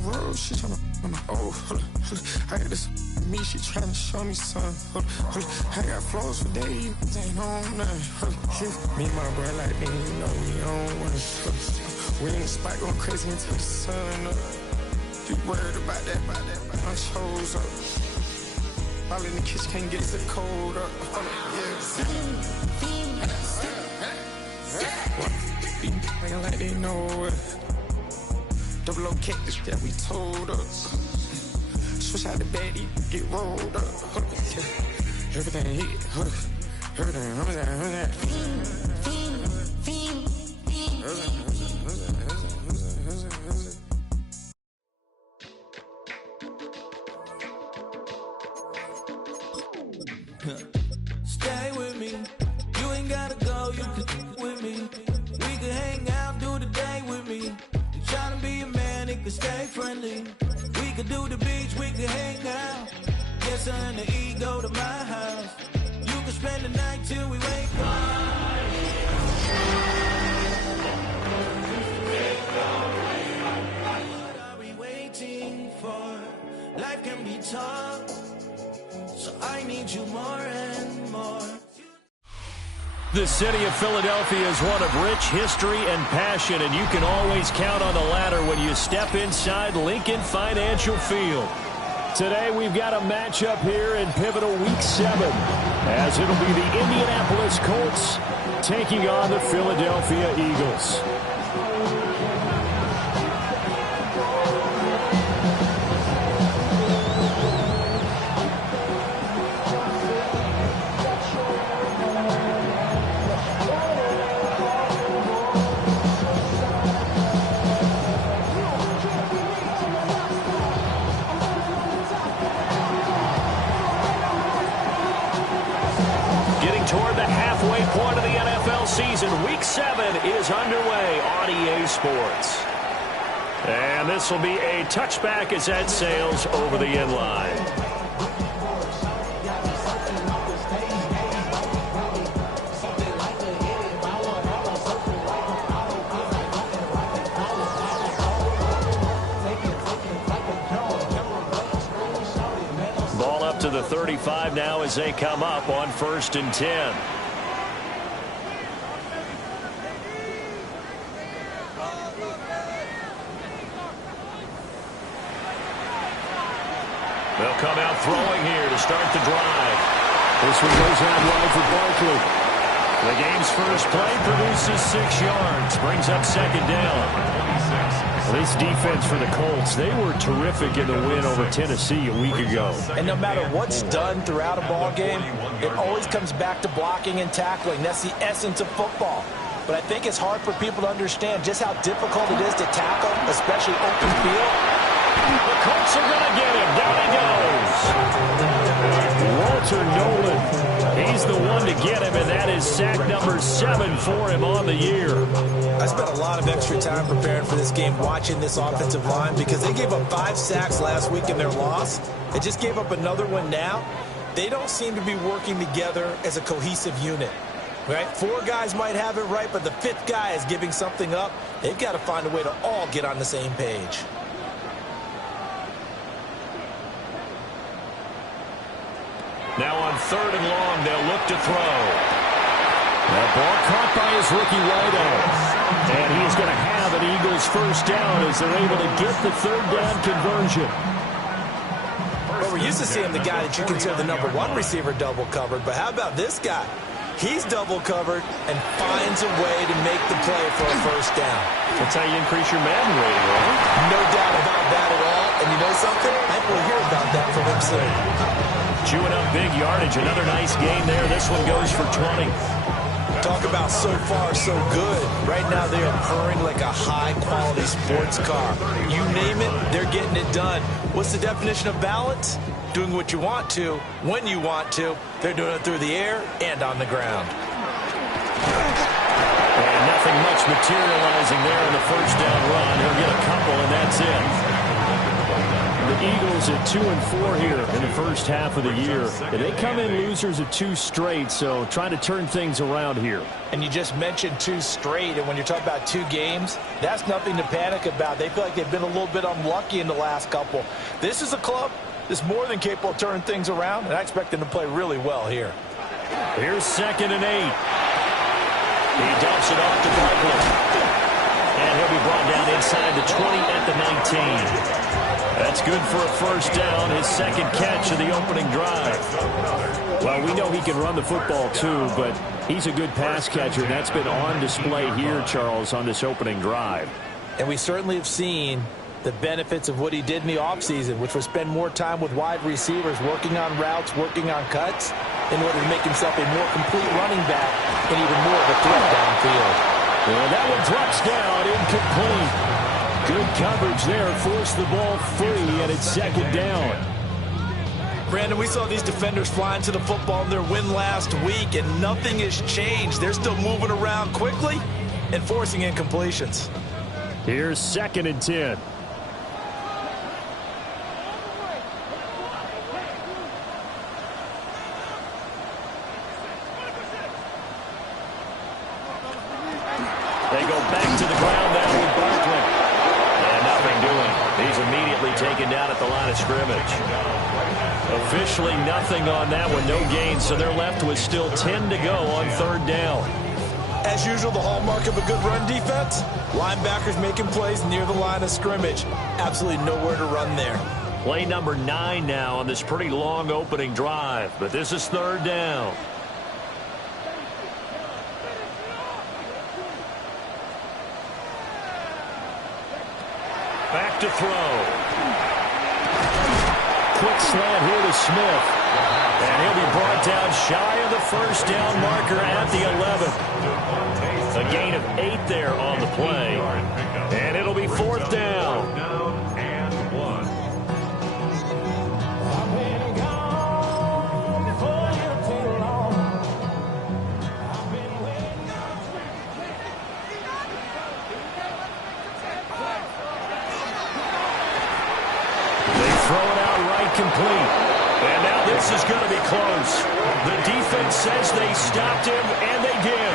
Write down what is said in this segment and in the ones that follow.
road, she tryna, oh, hold up. I got this me, she tryna show me something. Hold up. I got flows for days, ain't on nothing. Me and my bro like, man, you know we on one. We in the spot going crazy until the sun up. You worried about that, my shows up. All in the kitchen can't get the cold up. Nigga like they know it. Double O cactus that we told us. Switch out the bed, get rolled up. Everything hit, everything. Stay with me. You ain't gotta go, you can with me. We can hang out, do the day with me. You tryna be a man, it can stay friendly. We could do the beach, we can hang out. Get her in the ego to my house. You can spend the night till we wake up. What are we waiting for? Life can be tough, so I need you more and more. The city of Philadelphia is one of rich history and passion, and you can always count on the latter when you step inside Lincoln Financial Field. Today we've got a matchup here in pivotal Week 7, as it'll be the Indianapolis Colts taking on the Philadelphia Eagles. Toward the halfway point of the NFL season, Week 7 is underway on EA Sports. And this will be a touchback as that sails over the end line. Ball up to the 35 now as they come up on 1st and 10. They'll come out throwing here to start the drive. This one goes out wide for Barkley. The game's first play produces 6 yards, brings up 2nd down. This defense for the Colts, they were terrific in the win over Tennessee a week ago. And no matter what's done throughout a ball game, it always comes back to blocking and tackling. That's the essence of football. But I think it's hard for people to understand just how difficult it is to tackle, especially open field. The Colts are going to get him. Down he goes. Walter Nolan. He's the one to get him, and that is sack number 7 for him on the year. I spent a lot of extra time preparing for this game, watching this offensive line, because they gave up 5 sacks last week in their loss. They just gave up another one now. They don't seem to be working together as a cohesive unit. Right? 4 guys might have it right, but the 5th guy is giving something up. They've got to find a way to all get on the same page. Now on 3rd and long, they'll look to throw. That ball caught by his rookie wideout. And he's going to have an Eagles first down as they're able to get the 3rd down conversion. Well, we're used to seeing the guy that you consider the number 1 receiver double covered, but how about this guy? He's double covered and finds a way to make the play for a first down. That's how you increase your Madden rating, right? No doubt about that at all. And you know something? I think we'll hear about that from him soon. Chewing up big yardage. Another nice game there. This one goes for 20. Talk about so far so good. Right now they are purring like a high-quality sports car. You name it, they're getting it done. What's the definition of balance? Doing what you want to, when you want to. They're doing it through the air and on the ground. And nothing much materializing there in the first down run. He'll get a couple, and that's it. The Eagles at 2-4 here in the first half of the year. And they come in losers at 2 straight, so trying to turn things around here. And you just mentioned 2 straight, and when you're talking about 2 games, that's nothing to panic about. They feel like they've been a little bit unlucky in the last couple. This is a club that's more than capable of turning things around, and I expect them to play really well here. Here's 2nd and 8. He dumps it off to Barkley. And he'll be brought down inside the 20 at the 19. That's good for a first down, his 2nd catch of the opening drive. Well, we know he can run the football too, but he's a good pass catcher, and that's been on display here, Charles, on this opening drive. And we certainly have seen the benefits of what he did in the offseason, which was spend more time with wide receivers, working on routes, working on cuts, in order to make himself a more complete running back and even more of a threat downfield. And that one drops down, incomplete. Good coverage there, forced the ball free, and it's 2nd down. Brandon, we saw these defenders flying to the football in their win last week, and nothing has changed. They're still moving around quickly and forcing incompletions. Here's 2nd and 10. They go back to the ground now with Barkley. And nothing doing. He's immediately taken down at the line of scrimmage. Officially nothing on that one. No gain, so they're left with still 10 to go on 3rd down. As usual, the hallmark of a good run defense, linebackers making plays near the line of scrimmage. Absolutely nowhere to run there. Play number 9 now on this pretty long opening drive, but this is 3rd down. Back to throw. Quick slant here to Smith. And he'll be brought down shy of the first down marker at the 11. A gain of 8 there on the play. And it'll be 4th down. Complete. And now this is going to be close. The defense says they stopped him, and they did.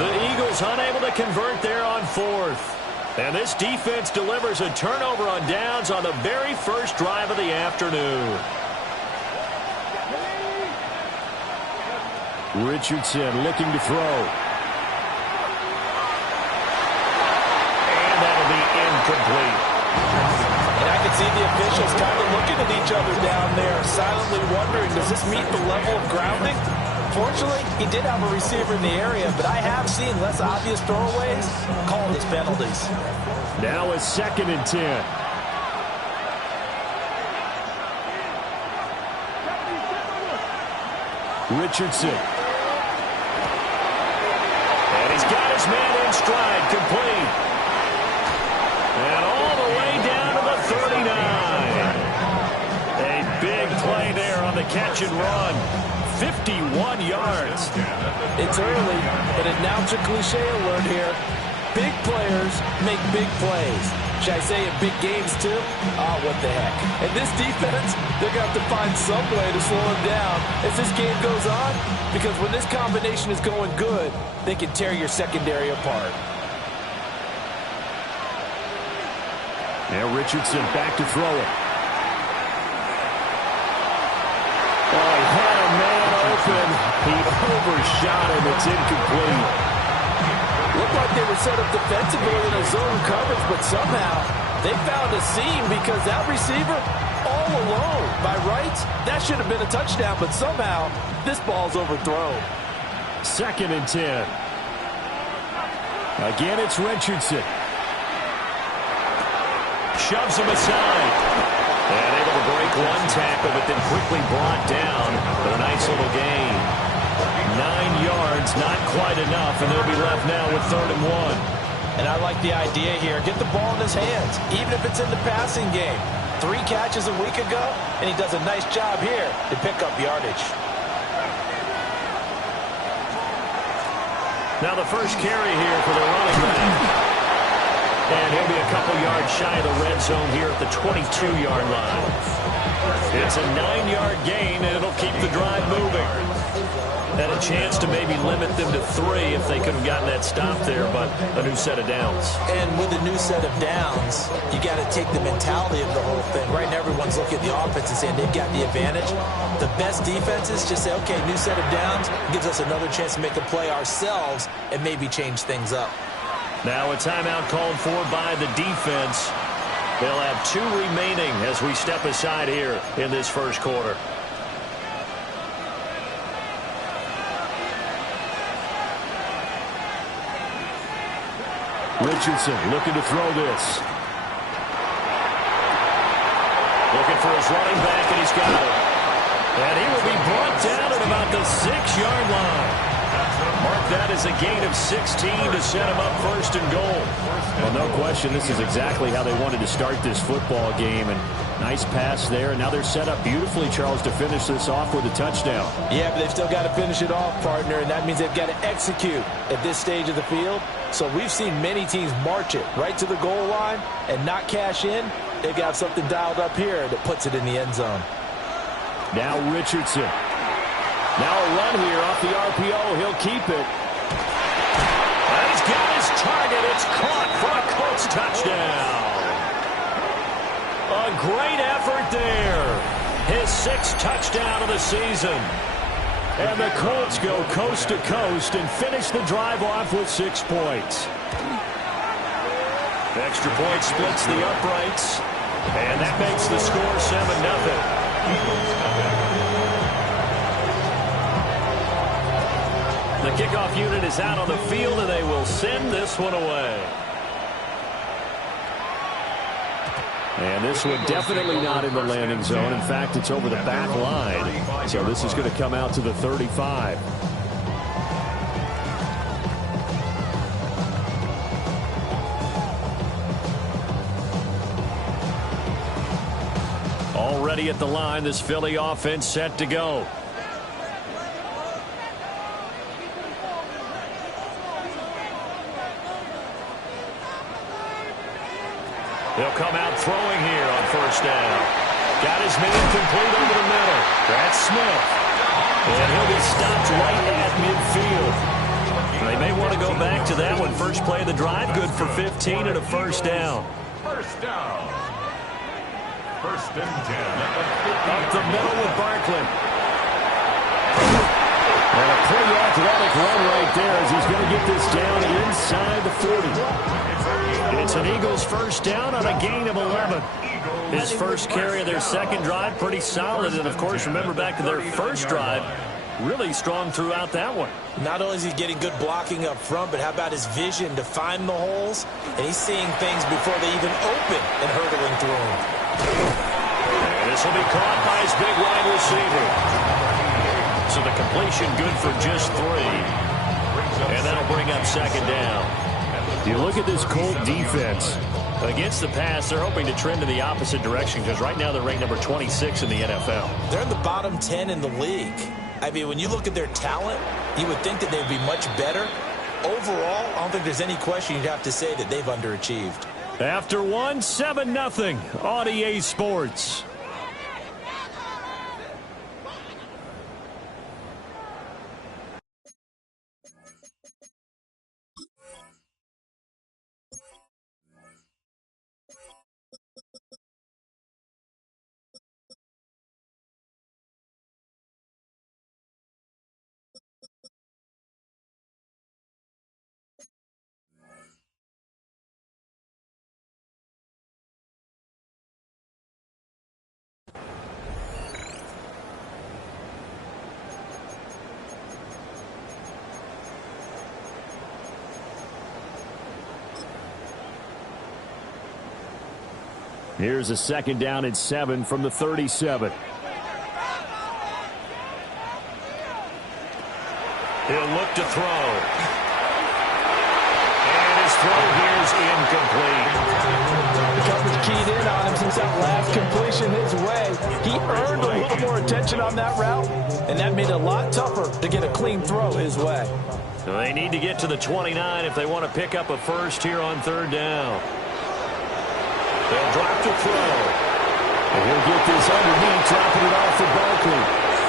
The Eagles unable to convert there on 4th. And this defense delivers a turnover on downs on the very first drive of the afternoon. Richardson looking to throw. And that'll be incomplete. And I can see the officials kind of looking at each other down there, silently wondering, does this meet the level of grounding? Fortunately, he did have a receiver in the area, but I have seen less obvious throwaways called as penalties. Now it's 2nd and 10. Richardson. And he's got his man in stride, complete. And all the way down to the 39. A big play there on the catch and run. 51 yards. It's early, but announcer cliche alert here. Big players make big plays. Should I say in big games too? Oh, what the heck. And this defense, they're going to have to find some way to slow him down as this game goes on, because when this combination is going good, they can tear your secondary apart. Now Richardson back to throw it. Oh, he had a man open. He overshot him. It's incomplete. Looked like they were set up defensively in a zone coverage, but somehow they found a seam because that receiver all alone. By rights, that should have been a touchdown, but somehow this ball's overthrown. 2nd and 10. Again, it's Richardson. Shoves him aside. And able to break one tackle, but then quickly brought down for a nice little gain. 9 yards, not quite enough, and they'll be left now with 3rd and 1. And I like the idea here. Get the ball in his hands, even if it's in the passing game. 3 catches a week ago, and he does a nice job here to pick up yardage. Now the first carry here for the running back. And he'll be a couple yards shy of the red zone here at the 22-yard line. It's a 9-yard gain, and it'll keep the drive moving. Had a chance to maybe limit them to 3 if they could have gotten that stop there, but a new set of downs. And with a new set of downs, you got to take the mentality of the whole thing. Right now, everyone's looking at the offense and saying they've got the advantage. The best defenses just say, okay, new set of downs gives us another chance to make a play ourselves and maybe change things up. Now a timeout called for by the defense. They'll have 2 remaining as we step aside here in this first quarter. Richardson looking to throw this. Looking for his running back, and he's got it. And he will be brought down at about the 6-yard line. Mark that as a gain of 16 to set him up first and goal. Well, no question, this is exactly how they wanted to start this football game. And nice pass there. And now they're set up beautifully, Charles, to finish this off with a touchdown. Yeah, but they've still got to finish it off, partner, and that means they've got to execute at this stage of the field. So we've seen many teams march it right to the goal line and not cash in. They've got something dialed up here that puts it in the end zone. Now Richardson. Now a run here off the RPO. He'll keep it. He's got his target. It's caught for a Colts touchdown. A great effort there. His 6th touchdown of the season. And the Colts go coast to coast and finish the drive off with 6 points. The extra point splits the uprights. And that makes the score 7-0. The kickoff unit is out on the field, and they will send this one away. And this one definitely not in the landing zone. In fact, it's over the back line. So this is going to come out to the 35. Already at the line, this Philly offense set to go. He'll come out throwing here on first down. Got his man complete over the middle. That's Smith. And he'll be stopped right at midfield. They may want to go back to that one. First play of the drive, good for 15 and a first down. First down. First and 10. Up the middle with Barkley. And a pretty athletic run right there as he's going to get this down inside the 40. It's an Eagles first down on a gain of 11. His first carry of their second drive, pretty solid. And, of course, remember back to their first drive, really strong throughout that one. Not only is he getting good blocking up front, but how about his vision to find the holes? And he's seeing things before they even open and hurdling through them. And this will be caught by his big wide receiver. So the completion good for just 3. And that'll bring up second down. You look at this Colt defense. Against the pass, they're hoping to trend in the opposite direction because right now they're ranked number 26 in the NFL. They're in the bottom 10 in the league. I mean, when you look at their talent, you would think that they'd be much better. Overall, I don't think there's any question you'd have to say that they've underachieved. After 1, 7-0 on EA Sports. Here's a second down and 7 from the 37. He'll look to throw. And his throw here is incomplete. Coverage keyed in on him since that last completion his way. He earned a little more attention on that route, and that made it a lot tougher to get a clean throw his way. So they need to get to the 29 if they want to pick up a first here on third down. They'll drop to throw. And he'll get this underneath, dropping it off for Barkley.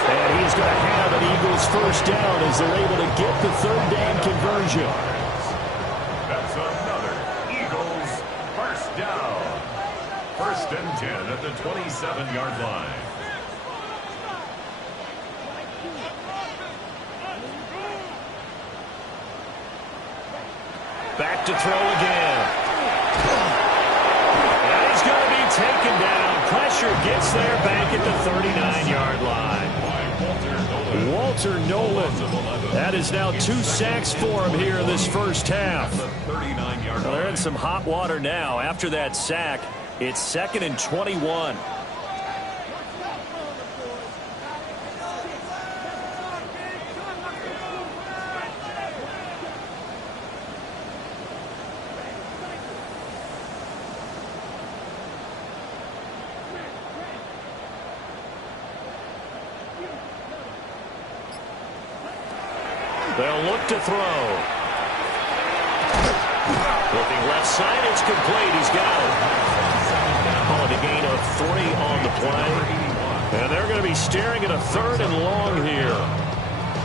And he's going to have an Eagles first down as they're able to get the third down conversion. That's another Eagles first down. First and 10 at the 27-yard line. Back to throw again. And he's going to be taken down. Pressure gets there back at the 39-yard line. Walter Nolan. That is now 2 sacks for him here in this first half. Well, they're in some hot water now. After that sack, it's 2nd and 21. They'll look to throw. Looking left side, it's complete. He's got it. Calling a gain of 3 on the play. And they're going to be staring at a 3rd and long here.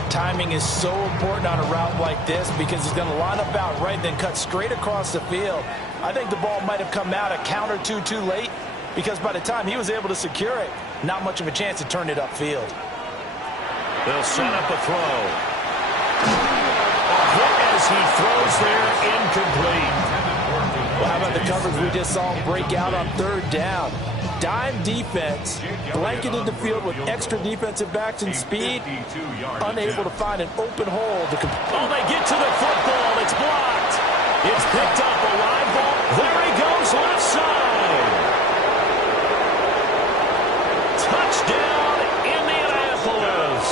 Timing is so important on a route like this because he's going to line up out right, then cut straight across the field. I think the ball might have come out a count or two too late because by the time he was able to secure it, not much of a chance to turn it upfield. They'll set up a throw. As he throws there, incomplete. Well, how about the coverage we just saw break out on 3rd down? Dime defense, blanketed the field with extra defensive backs and speed, unable to find an open hole. Oh, they get to the football. It's blocked. It's picked up. A live ball. There he goes, left side. Touchdown, Indianapolis.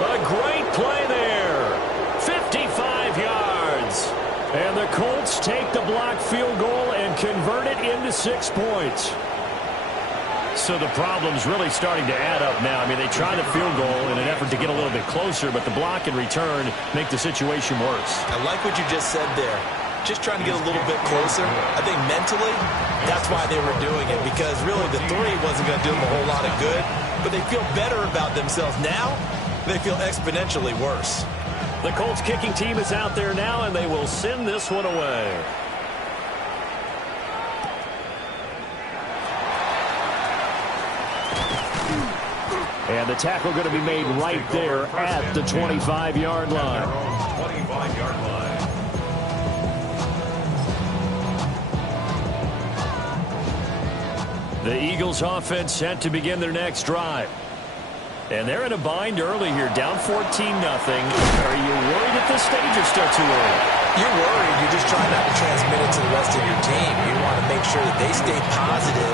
A great play there. 55 yards. And the Colts take the blocked field goal and convert it into 6 points. So the problem's really starting to add up now. I mean, they tried a field goal in an effort to get a little bit closer, but the block and return make the situation worse. I like what you just said there. Just trying to get a little bit closer. I think mentally, that's why they were doing it, because really the 3 wasn't going to do them a whole lot of good, but they feel better about themselves now. They feel exponentially worse. The Colts kicking team is out there now, and they will send this one away. And the tackle going to be made right there at the 25-yard line. 25-yard line. The Eagles offense set to begin their next drive. And they're in a bind early here, down 14-0. Are you worried at this stage or still too early? You're worried. You're just trying not to transmit it to the rest of your team. You want to make sure that they stay positive.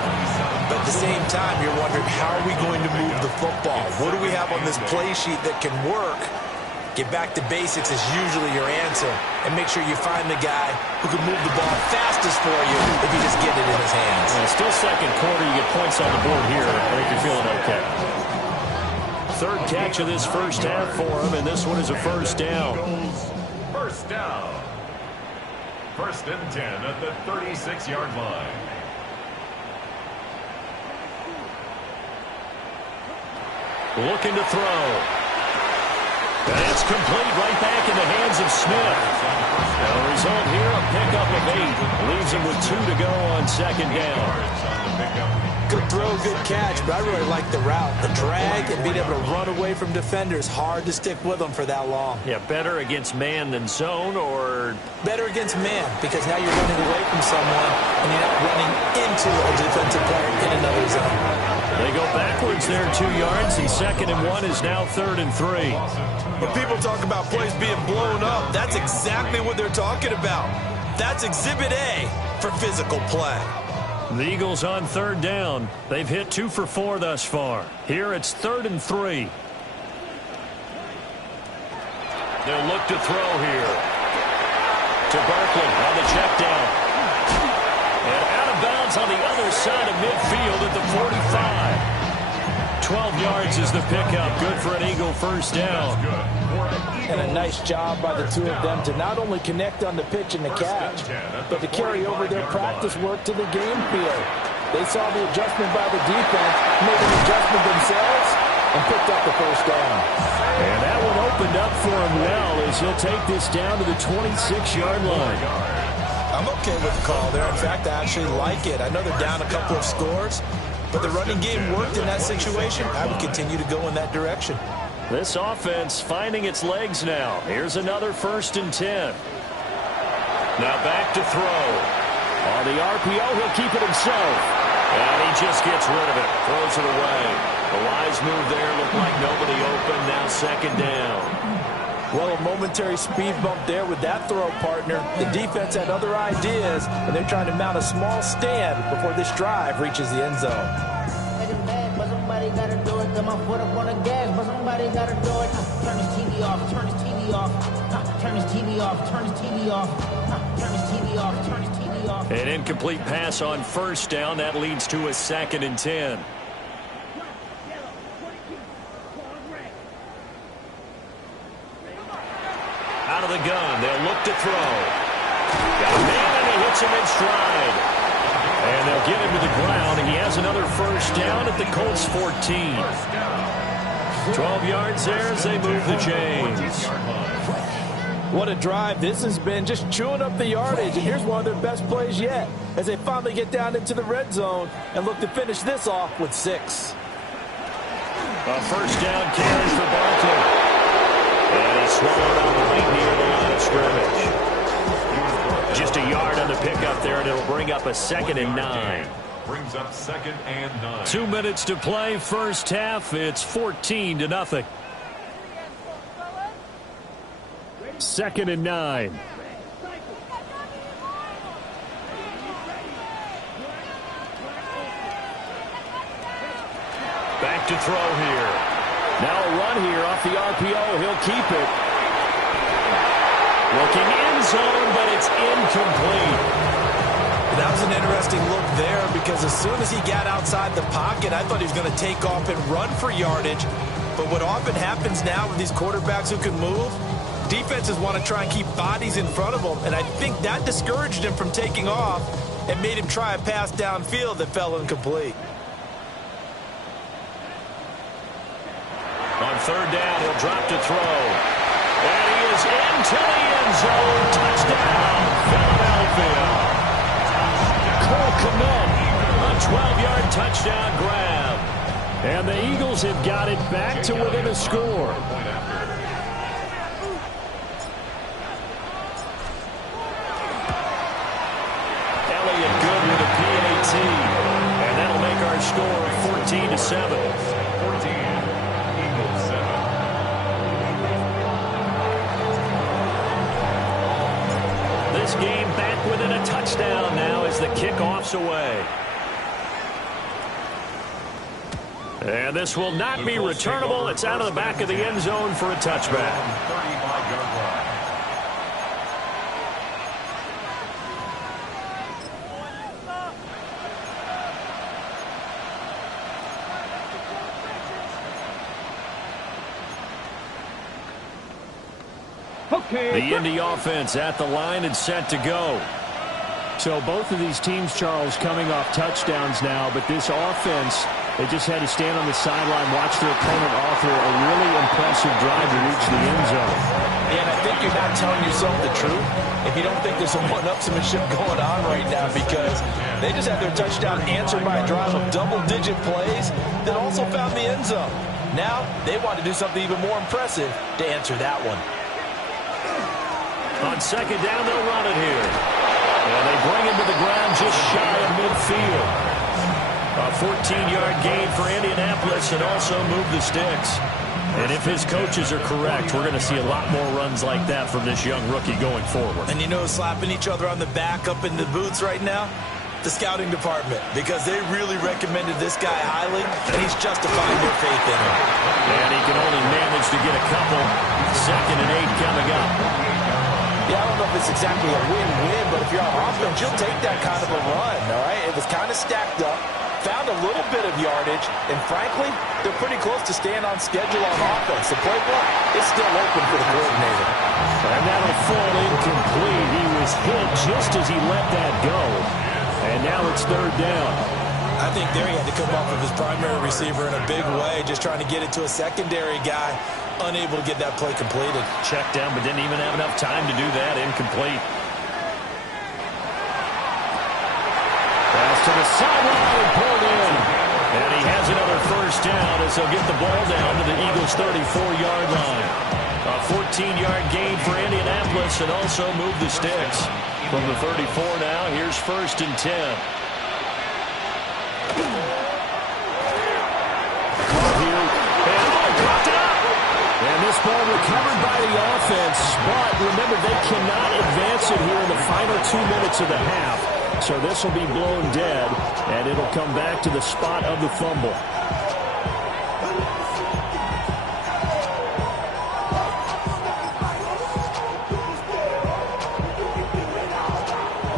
But at the same time, you're wondering, how are we going to move the football? What do we have on this play sheet that can work? Get back to basics is usually your answer. And make sure you find the guy who can move the ball fastest for you if you just get it in his hands. And it's still second quarter. You get points on the board here. I think you're feeling okay. 3rd catch of this first half for him, and this one is a first down. First down. 1st and 10 at the 36-yard line. Looking to throw. And it's complete right back in the hands of Smith. And the result here, a pickup of 8. Leaves him with 2 to go on 2nd down. Good throw, good catch, but I really like the route. The drag and being able to run away from defenders, hard to stick with them for that long. Yeah, better against man than zone, or? Better against man, because now you're running away from someone and you're not running into a defensive player in another zone. They go backwards there 2 yards, and 2nd and 1 is now 3rd and 3. When people talk about plays being blown up, that's exactly what they're talking about. That's Exhibit A for physical play. The Eagles on 3rd down. They've hit 2 for 4 thus far. Here it's 3rd and 3. They'll look to throw here. To Barkley on the check down. And out of bounds on the other side of midfield at the 45. 12 yards is the pickup. Good for an Eagle first down. And a nice job by the two of them to not only connect on the pitch and the catch, but to carry over their practice work to the game field. They saw the adjustment by the defense, made an adjustment themselves, and picked up the first down. And that one opened up for him well as he'll take this down to the 26-yard line. I'm okay with the call there. In fact, I actually like it. I know they're down a couple of scores, but the running game worked in that situation. I would continue to go in that direction. This offense finding its legs now. Here's another 1st and 10. Now back to throw. On the RPO, he'll keep it himself. And he just gets rid of it. Throws it away. The wise move there. Looked like nobody open. Now 2nd down. Well, a momentary speed bump there with that throw, partner. The defense had other ideas, and they're trying to mount a small stand before this drive reaches the end zone. But somebody gotta do it. Got my foot up on the gas, but somebody gotta do it. Turn this TV off, turn this TV off. Turn this TV off, turn this TV off. Turn this TV off, turn this TV off. An incomplete pass on 1st down. That leads to a 2nd and 10. Out of the gun, they'll look to throw. Got a man, and he hits him in stride. And they'll get him to the ground, and he has another 1st down at the Colts 14. 12 yards there as they move the chains. What a drive this has been, just chewing up the yardage. And here's one of their best plays yet as they finally get down into the red zone and look to finish this off with 6. A 1st down carry for Barkley. And he's swallowed up right near the line of scrimmage. Just a yard on the pickup there, and it'll bring up a 2nd and 9. Brings up 2nd and 9. 2 minutes to play, first half. It's 14-0. 2nd and 9. Back to throw here. Now a run here off the RPO. He'll keep it. Looking end zone, but it's incomplete. That was an interesting look there because as soon as he got outside the pocket, I thought he was going to take off and run for yardage. But what often happens now with these quarterbacks who can move, defenses want to try and keep bodies in front of them, and I think that discouraged him from taking off and made him try a pass downfield that fell incomplete. On 3rd down, he'll drop to throw. And he is into the end zone. Touchdown, Philadelphia. Cole Kmet, a 12-yard touchdown grab. And the Eagles have got it back to within a score. Elliott good with a PAT. And that'll make our score 14-7. This game back within a touchdown now as the kickoff's away. And this will not be returnable. It's out of the back of the end zone for a touchback. 35-yard line. The Indy offense at the line and set to go. So both of these teams, Charles, coming off touchdowns now, but this offense, they just had to stand on the sideline, watch their opponent offer a really impressive drive to reach the end zone. And I think you're not telling yourself the truth if you don't think there's some one-upsmanship going on right now, because they just had their touchdown answered by a drive of double-digit plays that also found the end zone. Now they want to do something even more impressive to answer that one. On 2nd down, they'll run it here. And they bring him to the ground just shy of midfield. A 14-yard gain for Indianapolis and also move the sticks. And if his coaches are correct, we're going to see a lot more runs like that from this young rookie going forward. And you know, slapping each other on the back up in the boots right now? The scouting department, because they really recommended this guy highly, and he's justifying their faith in him. And he can only manage to get a couple. 2nd and 8 coming up. Yeah, I don't know if it's exactly a win-win, but if you're on offense, you'll take that kind of a run, all right? It was kind of stacked up, found a little bit of yardage, and frankly, they're pretty close to staying on schedule on offense. The playbook is still open for the coordinator. And that'll fall incomplete. He was hit just as he let that go. And now it's third down. I think there he had to come up with his primary receiver in a big way, just trying to get it to a secondary guy, unable to get that play completed. Checked down, but didn't even have enough time to do that. Incomplete. Pass to the sideline and pulled in. And he has another first down as he'll get the ball down to the Eagles' 34-yard line. A 14-yard gain for Indianapolis and also move the sticks. From the 34 now, here's first and 10. And this ball recovered by the offense, but remember, they cannot advance it here in the final 2 minutes of the half. So this will be blown dead, and it'll come back to the spot of the fumble.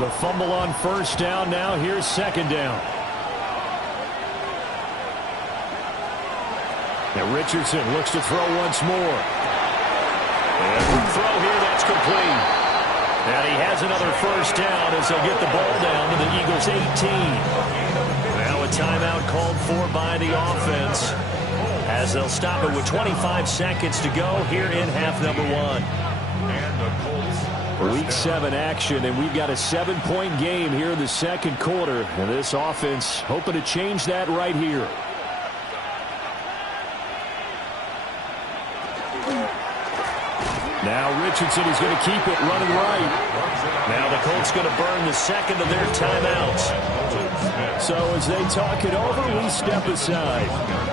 The fumble on first down now. Here's second down. Now Richardson looks to throw once more. And the throw here, that's complete. And he has another first down as they'll get the ball down to the Eagles' 18. Now a timeout called for by the offense as they'll stop it with 25 seconds to go here in half number one. And the Colts. Week 7 action, and we've got a 7-point game here in the second quarter. And this offense hoping to change that right here. Now Richardson is going to keep it running right. Now the Colts going to burn the second of their timeouts. So as they talk it over, we step aside.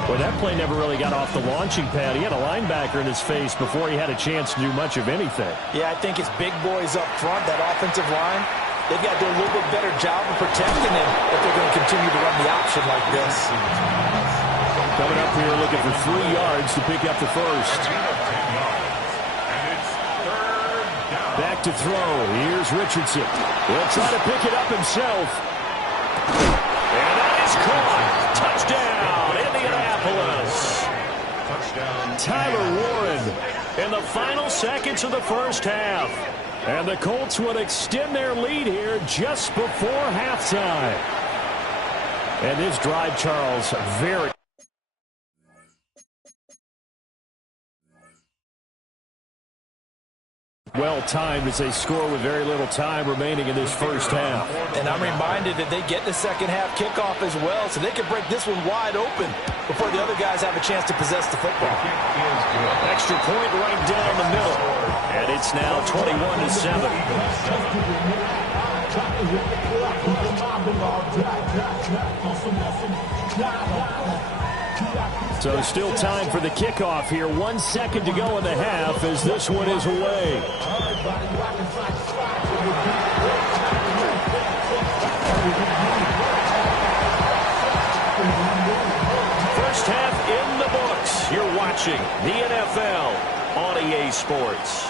Well, that play never really got off the launching pad. He had a linebacker in his face before he had a chance to do much of anything. Yeah, I think it's big boys up front, that offensive line. They've got to do a little bit better job of protecting him if they're going to continue to run the option like this. Coming up here looking for 3 yards to pick up the first. Back to throw. Here's Richardson. He'll try to pick it up himself. And that is caught. Touchdown, Indianapolis. Touchdown. Tyler Warren in the final seconds of the first half. And the Colts would extend their lead here just before halftime. And this drive, Charles, very well timed as they score with very little time remaining in this first half. And I'm reminded that they get the second half kickoff as well, so they can break this one wide open before the other guys have a chance to possess the football. Extra point right down the middle. And it's now 21-7. So still time for the kickoff here. 1 second to go in the half as this one is away. First half in the books. You're watching the NFL on EA Sports.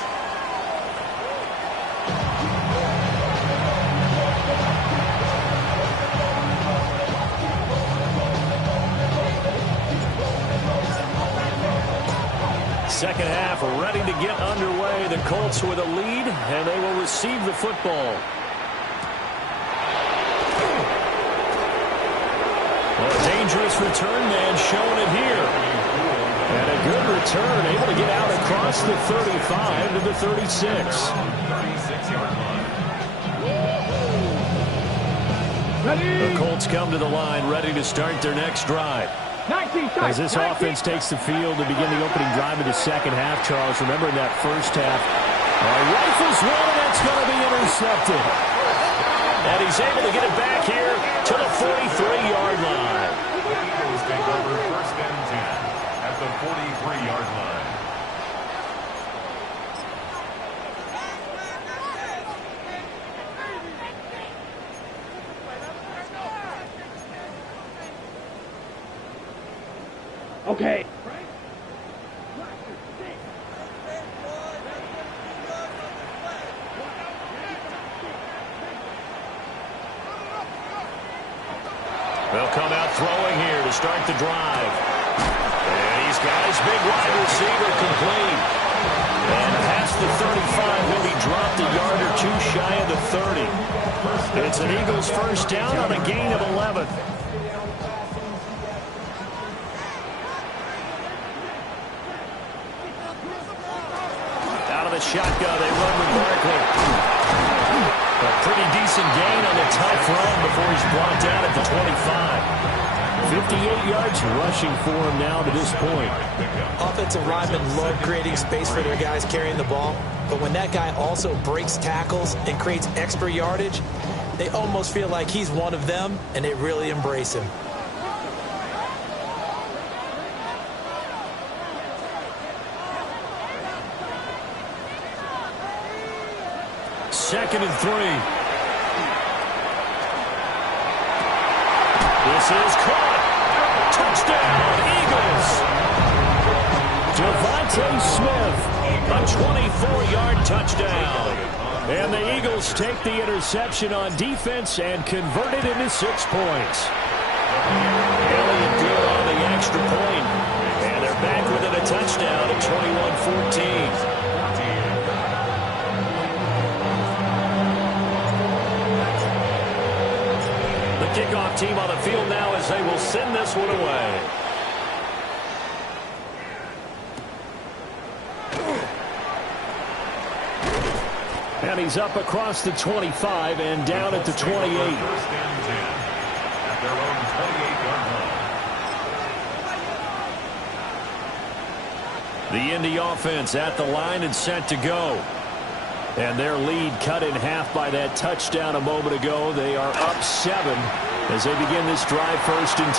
Second half ready to get underway. The Colts with a lead, and they will receive the football. Well, a dangerous return man showing it here. And a good return, able to get out across the 35 to the 36. 36-yard line. The Colts come to the line ready to start their next drive. As this offense takes the field to begin the opening drive of the second half, Charles, remember in that first half, rifles one, and that's going to be intercepted. And he's able to get it back here to the 43-yard line. The Eagles take over first and 10 at the 43-yard line. Okay. They'll come out throwing here to start the drive. And he's got his big wide receiver complete. And past the 35, he'll be dropped a yard or two shy of the 30. It's an Eagles first down on a gain of 11. Out of the shotgun, they run with Barkley. A pretty decent gain on the tough run before he's brought down at the 25. 58 yards rushing for him now to this point. Offensive linemen love creating space for their guys carrying the ball, but when that guy also breaks tackles and creates extra yardage, they almost feel like he's one of them, and they really embrace him. Second and 3. This is caught. Touchdown, Eagles. Devontae Smith, a 24-yard touchdown. And the Eagles take the interception on defense and convert it into 6 points. Elliott good on the extra point. And they're back within a touchdown at 21-14. Kickoff team on the field now as they will send this one away. And he's up across the 25 and down at the 28. First and 10 at their own 28-yard line. The Indy offense at the line and set to go. And their lead cut in half by that touchdown a moment ago. They are up 7 as they begin this drive, first and 10.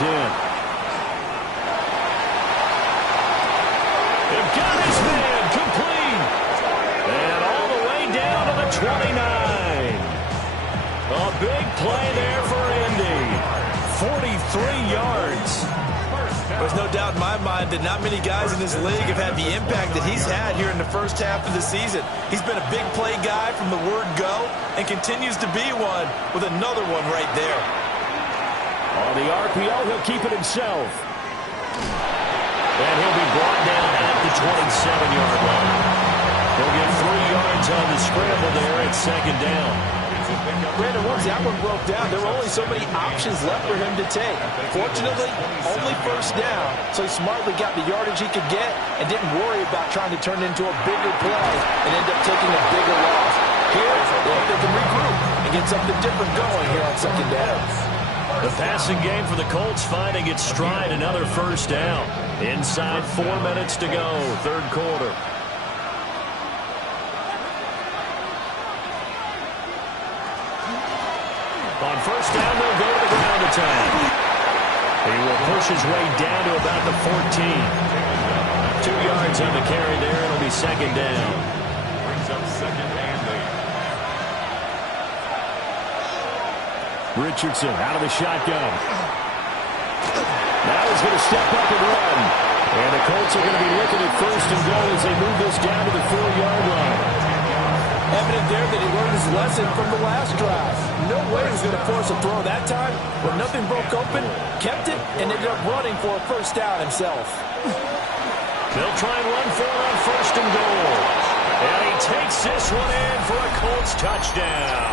They've got his man complete. And all the way down to the 29. A big play there for Indy. 43 yards. There's no doubt in my mind that not many guys in this league have had the impact that he's had here in the first half of the season. He's been a big play guy from the word go and continues to be one with another one right there. On the RPO, he'll keep it himself. And he'll be brought down at the 27-yard line. He'll get 3 yards on the scramble there at second down. Brandon, once that one broke down, there were only so many options left for him to take. Fortunately, only first down, so he smartly got the yardage he could get and didn't worry about trying to turn it into a bigger play and end up taking a bigger loss. Here, they can regroup and get something different going here on second down. The passing game for the Colts finding its stride, another first down. Inside 4 minutes to go, third quarter. On first down, they'll go to the ground attack. He will push his way down to about the 14. 2 yards on the carry there. It'll be second down. Brings up second and 8. Richardson out of the shotgun. Now he's going to step up and run. And the Colts are going to be looking at first and goal as they move this down to the 4-yard line. Evident there that he learned his lesson from the last drive. No way he was going to force a throw that time. When nothing broke open, kept it, and ended up running for a first down himself. They'll try and run for it on first and goal. And he takes this one in for a Colts touchdown.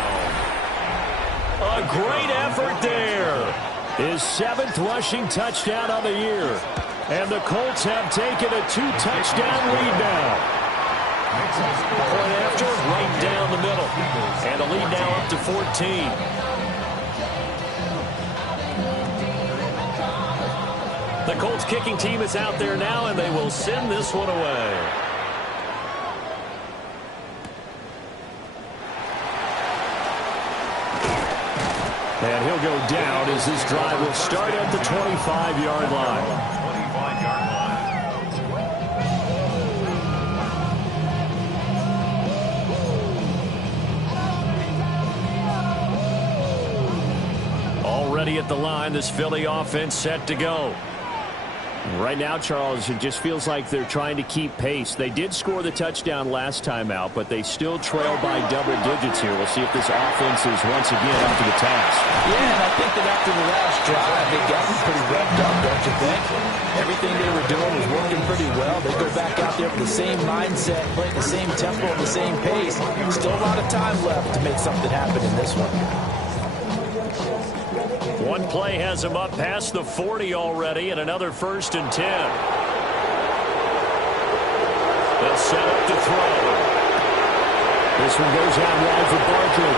A great effort there. His 7th rushing touchdown of the year. And the Colts have taken a 2-touchdown lead now. Point after, right down the middle. And the lead now up to 14. The Colts kicking team is out there now, and they will send this one away. And he'll go down as this drive will start at the 25-yard line. 25-yard line. Already at the line, this Philly offense set to go. Right now, Charles, it just feels like they're trying to keep pace. They did score the touchdown last time out, but they still trail by double digits here. We'll see if this offense is once again up to the task. Yeah, and I think that after the last drive, they got pretty revved up, don't you think? Everything they were doing was working pretty well. They go back out there with the same mindset, playing the same tempo and the same pace. Still a lot of time left to make something happen in this one. One play has him up past the 40 already, and another 1st and 10. They'll set up to throw. This one goes out wide for Barkley.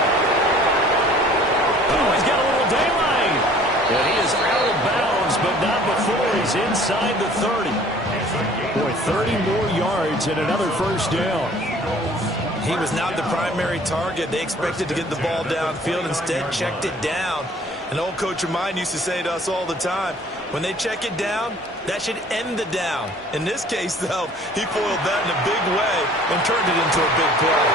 Oh, he's got a little daylight. And he is out of bounds, but not before he's inside the 30. Boy, 30 more yards and another 1st down. He was not the primary target. They expected to get the ball downfield. Instead, checked it down. An old coach of mine used to say to us all the time, when they check it down, that should end the down. In this case, though, he foiled that in a big way and turned it into a big play.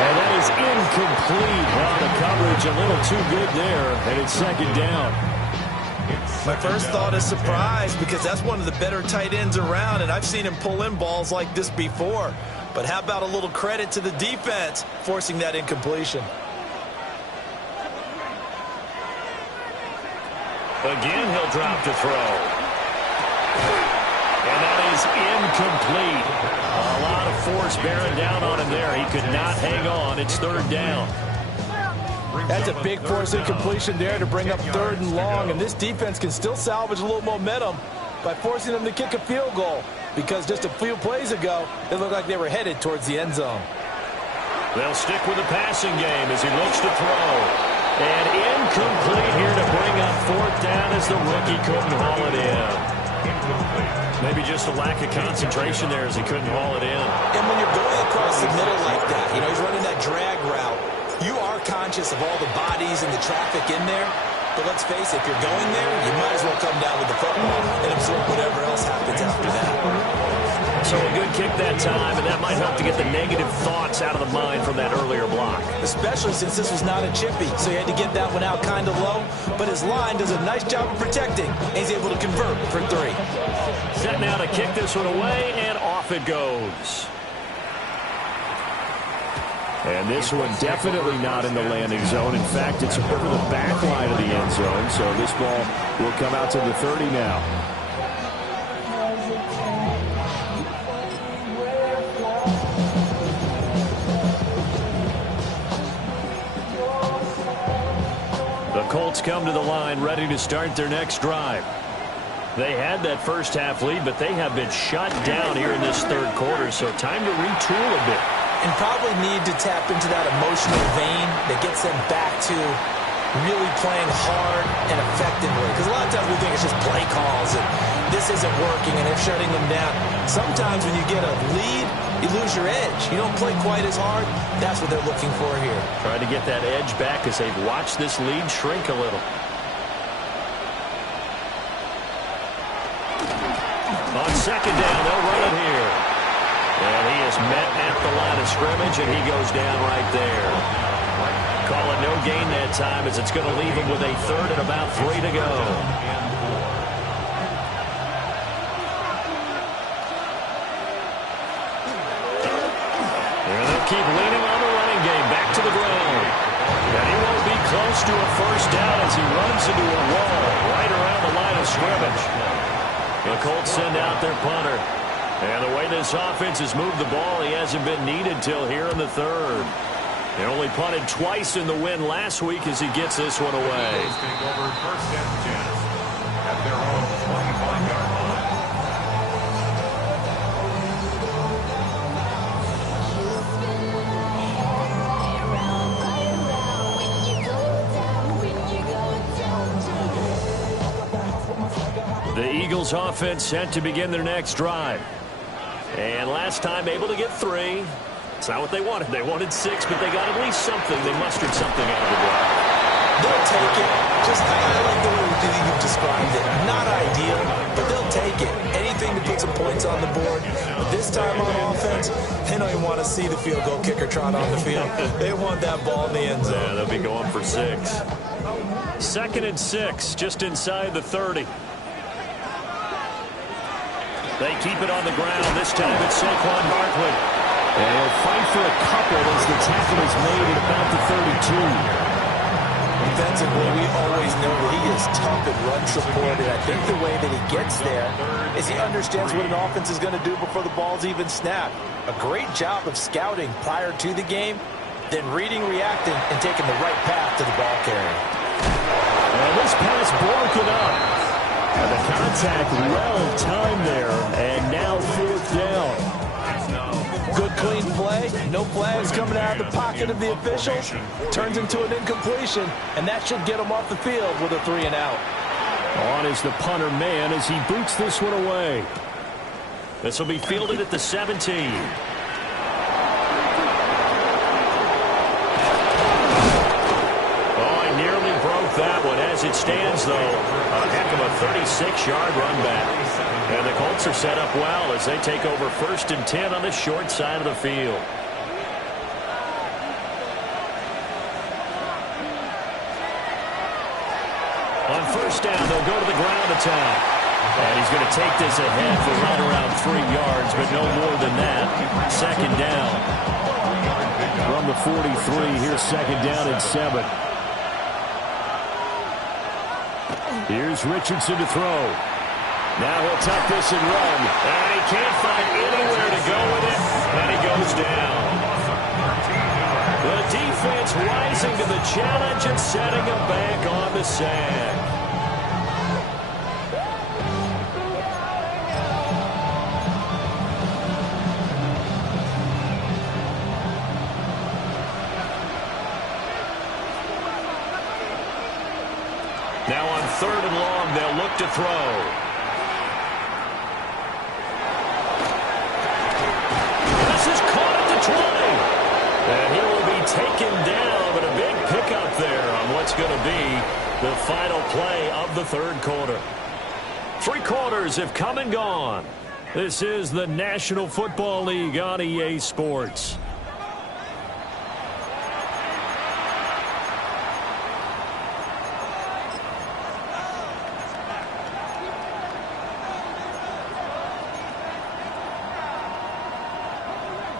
And that is incomplete. Well, the coverage a little too good there, and it's 2nd down. My first thought is surprise, because that's one of the better tight ends around, and I've seen him pull in balls like this before. But how about a little credit to the defense forcing that incompletion? Again, he'll drop to throw. And that is incomplete. A lot of force bearing down on him there. He could not hang on. It's 3rd down. That's a big force incompletion there to bring up 3rd and long, and this defense can still salvage a little momentum by forcing them to kick a field goal, because just a few plays ago, it looked like they were headed towards the end zone. They'll stick with the passing game as he looks to throw. And incomplete here to bring up 4th down as the rookie couldn't haul it in. Maybe just a lack of concentration there as he couldn't haul it in. And when you're going across the middle like that, you know, he's running that drag route, you are conscious of all the bodies and the traffic in there. But let's face it, if you're going there, you might as well come down with the football and absorb whatever else happens after that. So a good kick that time, and that might help to get the negative thoughts out of the mind from that earlier block. Especially since this was not a chippy, so he had to get that one out kind of low. But his line does a nice job of protecting, and he's able to convert for 3. Set now to kick this one away, and off it goes. And this one definitely not in the landing zone. In fact, it's over the back line of the end zone, so this ball will come out to the 30 now. The Colts come to the line ready to start their next drive. They had that first half lead, but they have been shut down here in this 3rd quarter, so time to retool a bit. And probably need to tap into that emotional vein that gets them back to really playing hard and effectively. Because a lot of times we think it's just play calls and this isn't working and they're shutting them down. Sometimes when you get a lead, you lose your edge. You don't play quite as hard. That's what they're looking for here. Trying to get that edge back as they've watched this lead shrink a little. On 2nd down, they'll run it here. And he is met at the line of scrimmage, and he goes down right there. Call it no gain that time as it's going to leave him with a 3rd and about 3 to go. And they'll keep leaning on the running game back to the ground. And he won't be close to a 1st down as he runs into a wall right around the line of scrimmage. The Colts send out their punter. And the way this offense has moved the ball, he hasn't been needed till here in the 3rd. They only punted twice in the win last week as he gets this one away. Take over 1st and 10 at their own 25-yard line. The Eagles offense set to begin their next drive. And last time able to get 3. It's not what they wanted. They wanted 6, but they got at least something. They mustered something out of the drive. They'll take it. Just I like the way you've described it. Not ideal, but they'll take it. Anything to put some points on the board. But this time on offense, they don't even want to see the field goal kicker trot on the field. They want that ball in the end zone. Yeah, they'll be going for 6. 2nd and 6, just inside the 30. They keep it on the ground. This time it's Saquon Barkley. And he'll fight for a couple as the tackle is made at about the 32. Defensively, we always know that he is tough and run support, and I think the way that he gets there is he understands what an offense is going to do before the ball's even snapped. A great job of scouting prior to the game, then reading, reacting, and taking the right path to the ball carrier. And this pass broken up. And the contact well timed there, and now 4th down. Good clean play, no flags coming out of the pocket of the officials. Turns into an incompletion, and that should get him off the field with a 3-and-out. On is the punter man as he boots this one away. This will be fielded at the 17. That one. As it stands, though, a heck of a 36-yard run back. And the Colts are set up well as they take over 1st and 10 on the short side of the field. On 1st down, they'll go to the ground attack. And he's going to take this ahead for right around 3 yards, but no more than that. 2nd down. From the 43, here's 2nd down and 7. Here's Richardson to throw. Now he'll tuck this and run. And he can't find anywhere to go with it. And he goes down. The defense rising to the challenge and setting him back on the sack. Now on 3rd and long, they'll look to throw. This is caught at the 20. And he will be taken down, but a big pickup there on what's going to be the final play of the 3rd quarter. 3 quarters have come and gone. This is the National Football League on EA Sports.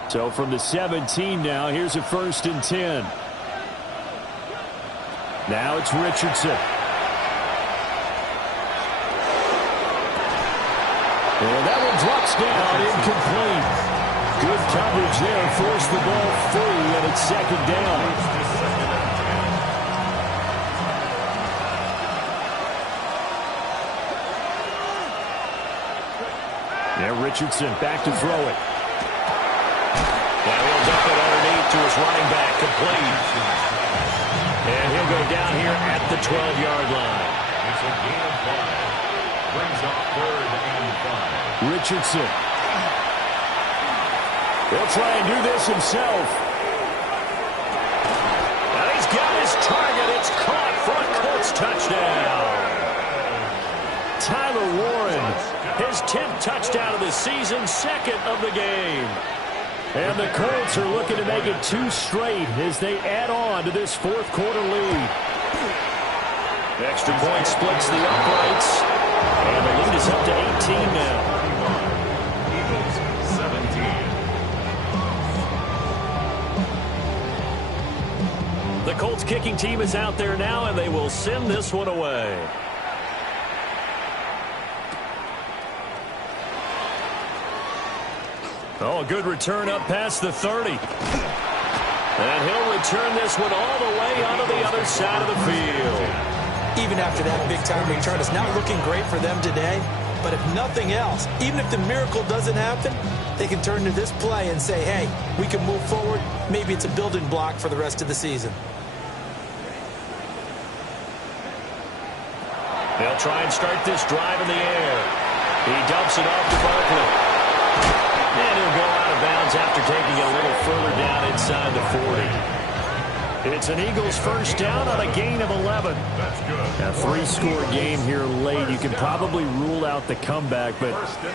So from the 17 now, here's a 1st and 10. Now it's Richardson. And that one drops down, incomplete. Good coverage there, forced the ball free, and it's 2nd down. Now Richardson back to throw it. Now he'll dump it underneath to his running back, complete. And he'll go down here at the 12-yard line. It's a gain of 5. Brings up 3rd and 5. Richardson. He'll try and do this himself. And he's got his target. It's caught for a Colts touchdown. Tyler Warren, his 10th touchdown of the season, 2nd of the game. And the Colts are looking to make it 2 straight as they add on to this 4th quarter lead. Extra point splits the uprights. And the lead is up to 18 now. Eagles 17. The Colts kicking team is out there now, and they will send this one away. Oh, a good return up past the 30. And he'll return this one all the way onto the other side of the field. Even after that big-time return, it's not looking great for them today. But if nothing else, even if the miracle doesn't happen, they can turn to this play and say, hey, we can move forward. Maybe it's a building block for the rest of the season. They'll try and start this drive in the air. He dumps it off to Barkley. And he'll go out of bounds after taking it a little further down inside the 40. It's an Eagles 1st down on a gain of 11. That's good. A 3-score game here late. You can probably rule out the comeback, but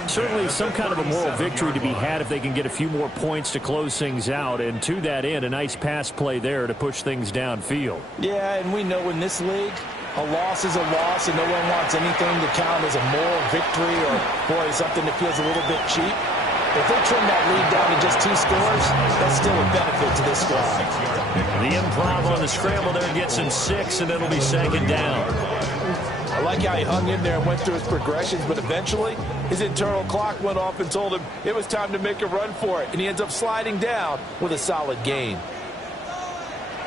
certainly some kind of a moral victory to be had if they can get a few more points to close things out. And to that end, a nice pass play there to push things downfield. Yeah, and we know in this league, A loss is a loss, and no one wants anything to count as a moral victory or, boy, something that feels a little bit cheap. If they trim that lead down to just 2 scores, that's still a benefit to this squad. The improv on the scramble there gets him 6, and it'll be 2nd down. I like how he hung in there and went through his progressions, but eventually his internal clock went off and told him it was time to make a run for it, and he ends up sliding down with a solid gain.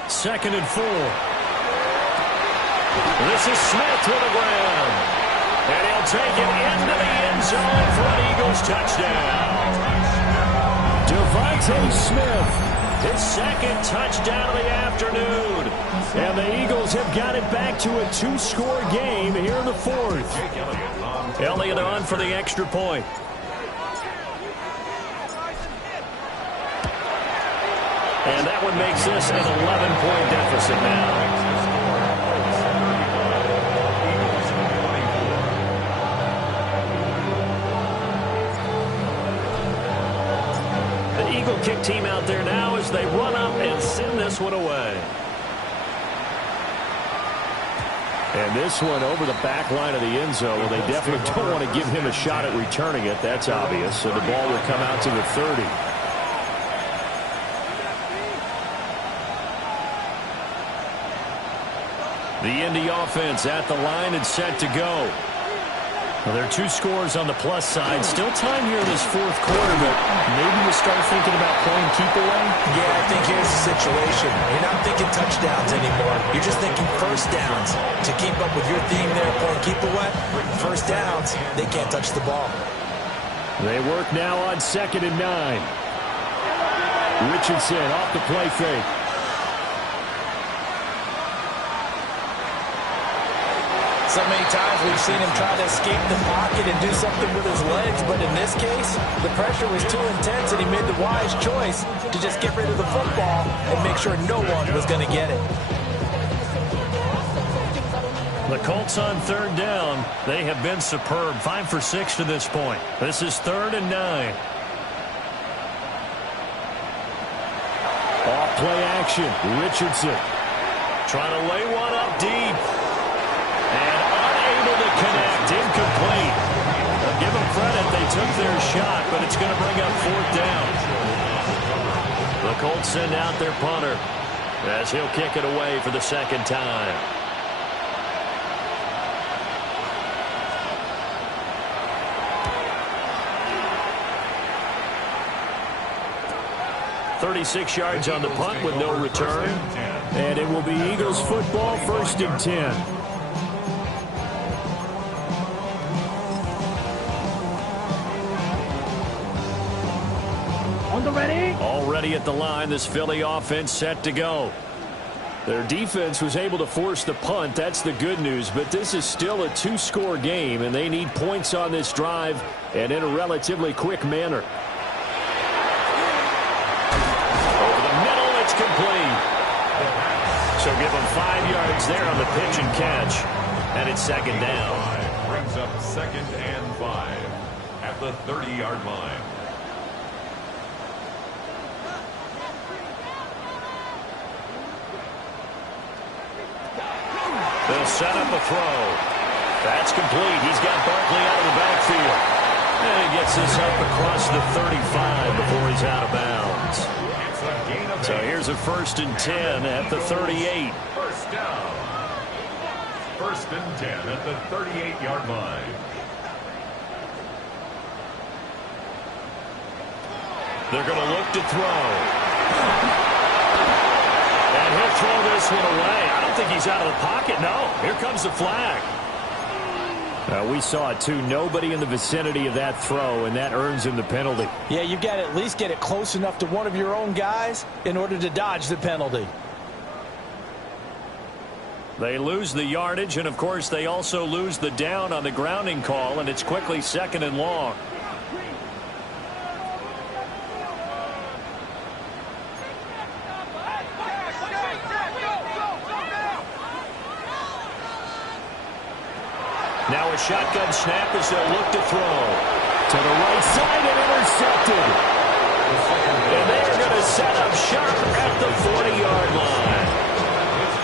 2nd and 4. This is Smith to the ground. And he'll take it into the end zone for an Eagles touchdown. Devontae Smith, his 2nd touchdown of the afternoon. And the Eagles have got it back to a 2-score game here in the 4th. Elliott on for the extra point. And that one makes this an 11-point deficit now. Eagle kick team out there now as they run up and send this one away. And this one over the back line of the end zone. Well, they definitely don't want to give him a shot at returning it. That's obvious. So the ball will come out to the 30. The Indy offense at the line and set to go. Well, there are 2 scores on the plus side. Still time here in this 4th quarter, but maybe you start thinking about playing keep away? Yeah, I think here's the situation. You're not thinking touchdowns anymore. You're just thinking first downs. To keep up with your theme there, playing keep away, first downs, they can't touch the ball. They work now on 2nd and 9. Richardson off the play fake. So many times we've seen him try to escape the pocket and do something with his legs, but in this case, the pressure was too intense and he made the wise choice to just get rid of the football and make sure no one was going to get it. The Colts on 3rd down. They have been superb. 5 for 6 to this point. This is 3rd and 9. Off play action. Richardson trying to lay one up deep. And unable to connect. Incomplete. Give them credit. They took their shot, but it's going to bring up 4th down. The Colts send out their punter as he'll kick it away for the 2nd time. .36 yards on the punt with no return. And it will be Eagles football, 1st and 10. Already at the line, this Philly offense set to go. Their defense was able to force the punt. That's the good news. But this is still a 2-score game, and they need points on this drive and in a relatively quick manner. Over the middle, it's complete. So give them 5 yards there on the pitch and catch. And it's 2nd down. Brings up 2nd and 5 at the 30-yard line. They'll set up a throw. That's complete. He's got Barkley out of the backfield. And he gets this up across the 35 before he's out of bounds. So here's a 1st and 10 at the 38. First down. 1st and 10 at the 38-yard line. They're going to look to throw. And he'll throw this one away. I don't think he's out of the pocket. No, here comes the flag. We saw it, too. Nobody in the vicinity of that throw, and that earns him the penalty. Yeah, you've got to at least get it close enough to one of your own guys in order to dodge the penalty. They lose the yardage, and, of course, they also lose the down on the grounding call, and it's quickly 2nd and long. Now a shotgun snap as they'll look to throw. To the right side and intercepted. And they're going to set up shop at the 40-yard line.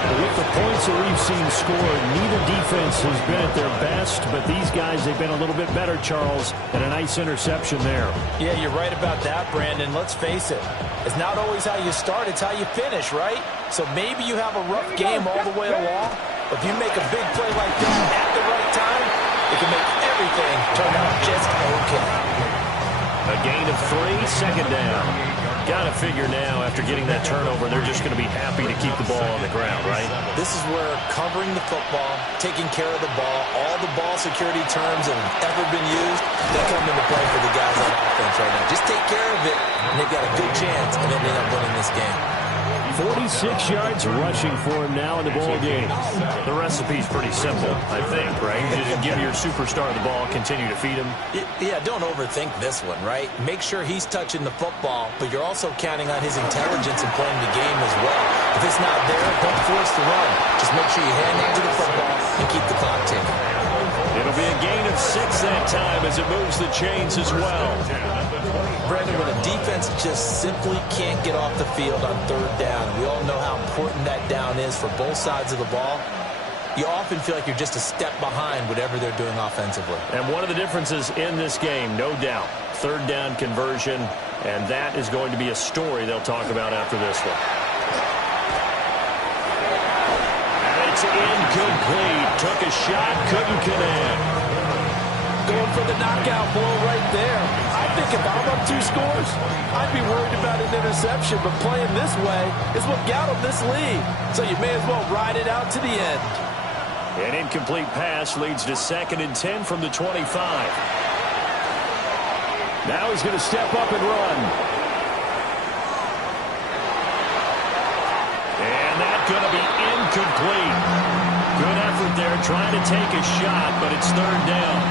With the points that we've seen scored, neither defense has been at their best, but these guys, they've been a little bit better, Charles, and a nice interception there. Yeah, you're right about that, Brandon. Let's face it. It's not always how you start, it's how you finish, right? So maybe you have a rough game all the way along, but if you make a big play like that at the right time, it can make everything turn out just okay. A gain of 3, second down. Got to figure now, after getting that turnover, they're just going to be happy to keep the ball on the ground, right? This is where covering the football, taking care of the ball, all the ball security terms that have ever been used, they come into play for the guys on offense right now. Just take care of it, and they've got a good chance of ending up winning this game. 46 yards rushing for him now in the ball game. The recipe's pretty simple, I think, right? Just give your superstar the ball, continue to feed him. Yeah, don't overthink this one, right? Make sure he's touching the football, but you're also counting on his intelligence in playing the game as well. If it's not there, don't force the run. Just make sure you hand on to the football and keep the clock ticking. It'll be a gain of 6 that time as it moves the chains as well. Brandon, when a defense just simply can't get off the field on third down, we all know how important that down is for both sides of the ball. You often feel like you're just a step behind whatever they're doing offensively. And one of the differences in this game, no doubt, third down conversion, and that is going to be a story they'll talk about after this one. And it's incomplete. Took a shot, couldn't connect. Going for the knockout blow right there. I think if I'm up 2 scores, I'd be worried about an interception, but playing this way is what got him this lead. So you may as well ride it out to the end. An incomplete pass leads to 2nd and 10 from the 25. Now he's going to step up and run. And that's going to be incomplete. Good effort there, trying to take a shot, but it's third down.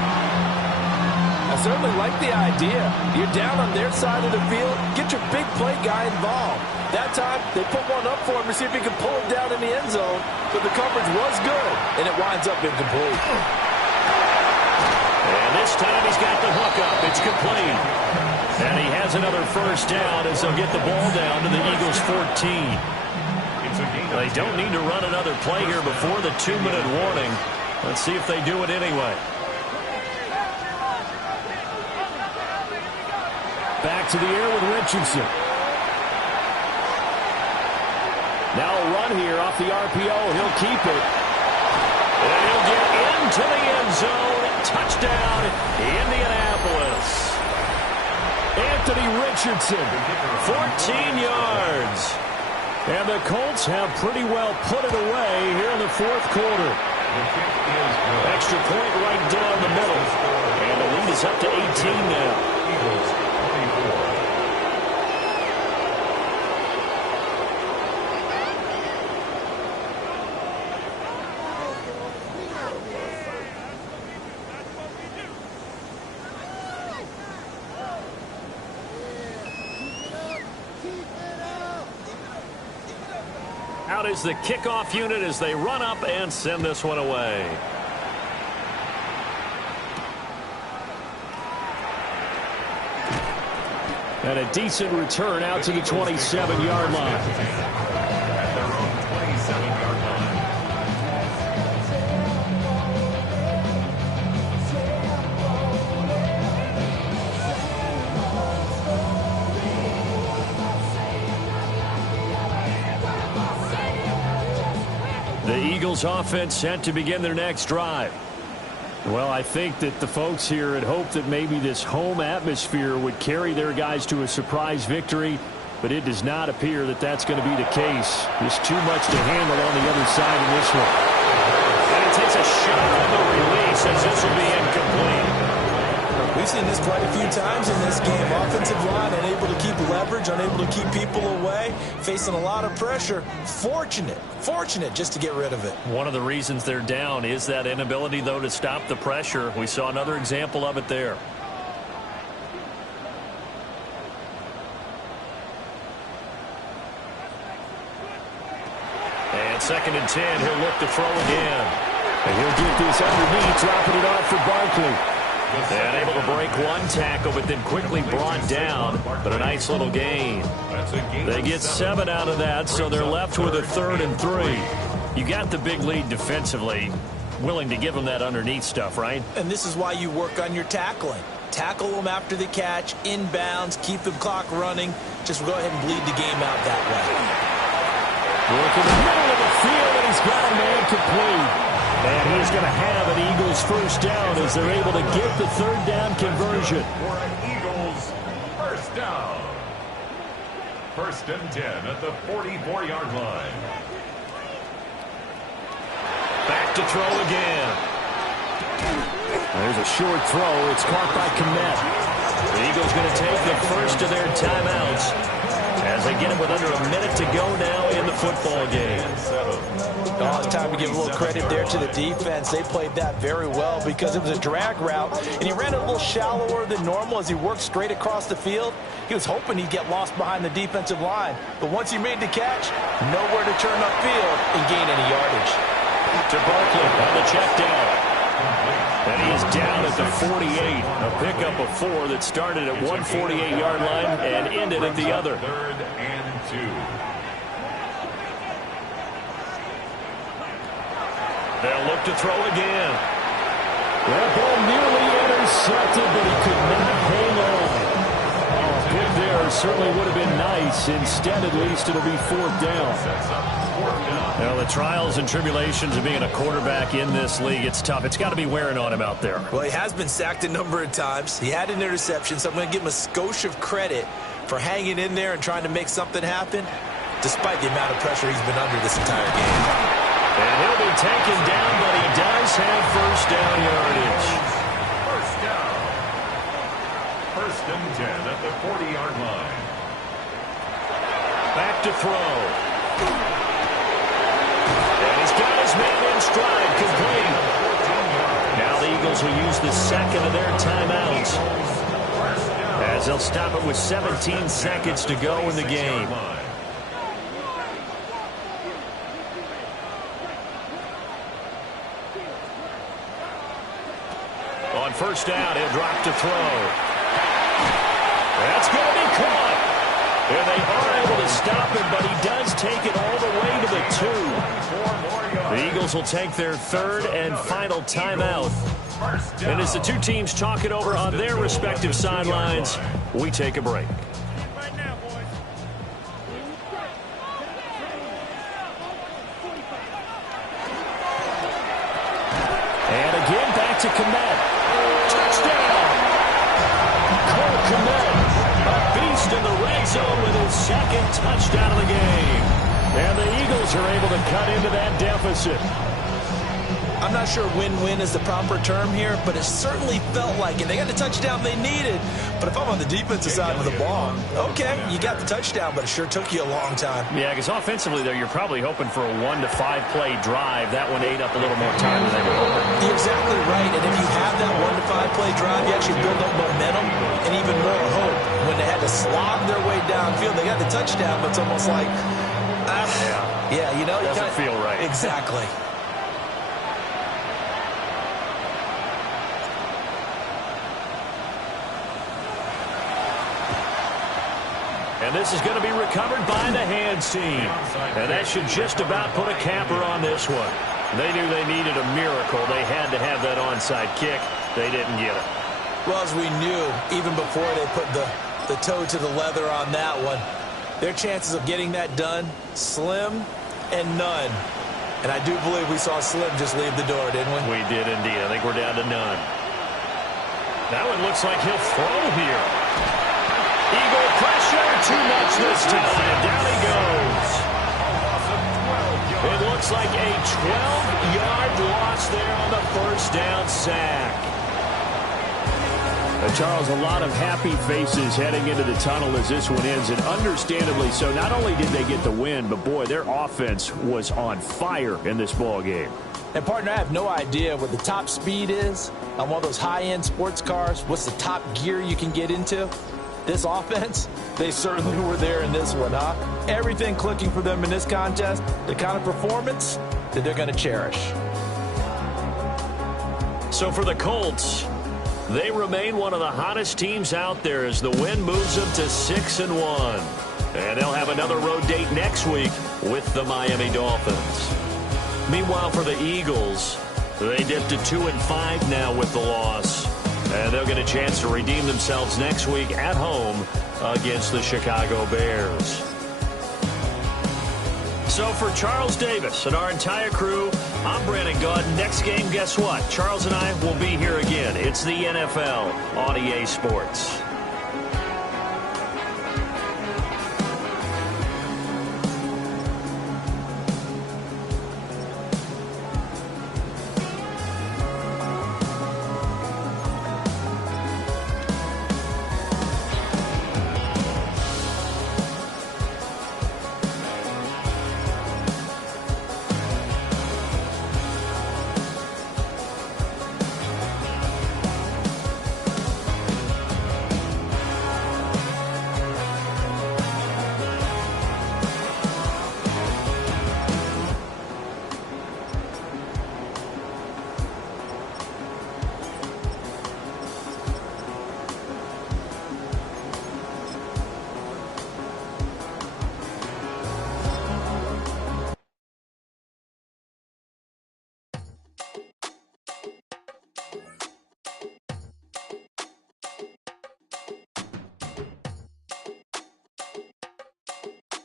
I certainly like the idea. You're down on their side of the field. Get your big play guy involved. That time, they put one up for him to see if he can pull it down in the end zone. But the coverage was good, and it winds up incomplete. And this time, he's got the hook up. It's complete. And he has another first down as they'll get the ball down to the Eagles' 14. They don't need to run another play here before the 2-minute warning. Let's see if they do it anyway. Back to the air with Richardson. Now a run here off the RPO. He'll keep it. And he'll get into the end zone. Touchdown, Indianapolis. Anthony Richardson, 14 yards. And the Colts have pretty well put it away here in the 4th quarter. Extra point right down the middle. And the lead is up to 18 now. Out is the kickoff unit as they run up and send this one away. And a decent return out to the 27-yard line. The Eagles offense set to begin their next drive. Well, I think that the folks here had hoped that maybe this home atmosphere would carry their guys to a surprise victory, but it does not appear that that's going to be the case. There's too much to handle on the other side of this one. And he takes a shot on the release as this will be incomplete. We've seen this quite a few times in this game. Offensive line unable to keep leverage, unable to keep people away, facing a lot of pressure. Fortunate just to get rid of it. One of the reasons they're down is that inability, though, to stop the pressure. We saw another example of it there. And 2nd and 10, he'll look to throw again. And he'll get this underneath, dropping it off for Barkley. And able to break one tackle, but then quickly brought down. But a nice little gain. They get 7 out of that, so they're left with a 3rd and 3. You got the big lead defensively, willing to give them that underneath stuff, right? And this is why you work on your tackling. Tackle them after the catch, inbounds, keep the clock running. Just go ahead and bleed the game out that way. Look in the middle of the field, and he's got a man complete. And he's going to have an Eagles first down as they're able to get the third down conversion. For an Eagles first down. First and 10 at the 44-yard line. Back to throw again. There's a short throw. It's caught by Kmet. The Eagles going to take the first of their timeouts as they get it with under a minute to go now in the football game. Oh, it's time to give a little credit there to the defense. They played that very well because it was a drag route, and he ran a little shallower than normal as he worked straight across the field. He was hoping he'd get lost behind the defensive line, but once he made the catch, nowhere to turn upfield and gain any yardage. To Barkley on the check down. And he is down at the 48. A pickup of 4 that started at 148-yard line and ended at the other. Third and 2. They'll look to throw again. That ball nearly intercepted, but he could not hang on. Oh, pick there certainly would have been nice. Instead, at least, it'll be fourth down. Well, the trials and tribulations of being a quarterback in this league, it's tough. It's got to be wearing on him out there. Well, he has been sacked a number of times. He had an interception, so I'm going to give him a skosh of credit for hanging in there and trying to make something happen, despite the amount of pressure he's been under this entire game. And he'll be taken down, but he does have first down yardage. First down. First and 10 at the 40-yard line. Back to throw. And he's got his man in stride, complete. Now the Eagles will use the second of their timeouts as they'll stop it with 17 seconds to go in the game. On first down, he'll drop to throw. That's going to be caught. And they are able to stop him, but he does take it all the way to the 2. The Eagles will take their third and final timeout. And as the two teams talk it over on their respective sidelines, we take a break. And again, back to Kmet. Touchdown! Cole Kmet, a beast in the red zone with his second touchdown of the game. And the Eagles are able to cut into that deficit. I'm not sure win-win is the proper term here, but it certainly felt like it. They got the touchdown they needed, but if I'm on the defensive side of the ball, okay, you got the touchdown, but it sure took you a long time. Yeah, because offensively there, you're probably hoping for a 1 to 5 play drive. That one ate up a little more time than they were hoping. You're exactly right, and if you have that 1 to 5 play drive, you actually build up momentum and even more hope. When they had to slog their way downfield, they got the touchdown, but it's almost like, yeah, you know, doesn't feel right. Exactly. And this is going to be recovered by the hands team. And that should just about put a capper on this one. They knew they needed a miracle. They had to have that onside kick. They didn't get it. Well, as we knew, even before they put the toe to the leather on that one, their chances of getting that done, slim and none. And I do believe we saw Slim just leave the door, didn't we? We did indeed. I think we're down to none. That one looks like he'll throw here. Eagle pressure, too much this time. Down he goes. It looks like a 12-yard loss there on the first down sack. Charles, a lot of happy faces heading into the tunnel as this one ends, and understandably so. Not only did they get the win, but boy, their offense was on fire in this ball game. And partner, I have no idea what the top speed is on one of those high-end sports cars. What's the top gear you can get into? This offense, they certainly were there in this one, huh? Everything clicking for them in this contest, the kind of performance that they're going to cherish. So for the Colts, they remain one of the hottest teams out there as the win moves them to 6-1. And they'll have another road date next week with the Miami Dolphins. Meanwhile, for the Eagles, they dipped to 2-5 now with the loss. And they'll get a chance to redeem themselves next week at home against the Chicago Bears. So for Charles Davis and our entire crew, I'm Brandon Gaudin. Next game, guess what? Charles and I will be here again. It's the NFL on EA Sports.